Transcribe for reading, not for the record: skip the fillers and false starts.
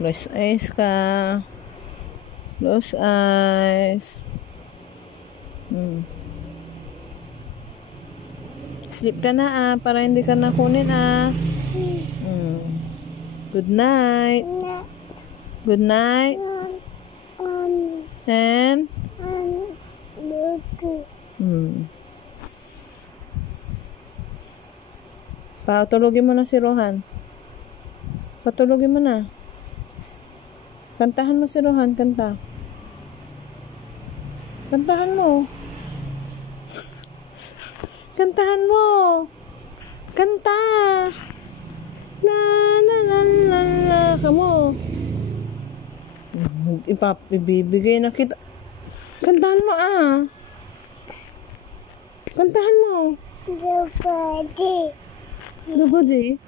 Close eyes ka. Close eyes. Sleep ka na para hindi ka nakunin Good night. Good night. And patulogin mo na si Rohan. Patulogin mo na. Kantahan mo si Rohan, kanta. Kantahan mo. Kantahan mo. Kanta. La la la la la. Kamu. Ibibigay na kita. Kantahan mo Kantahan mo. Nobody. Nobody?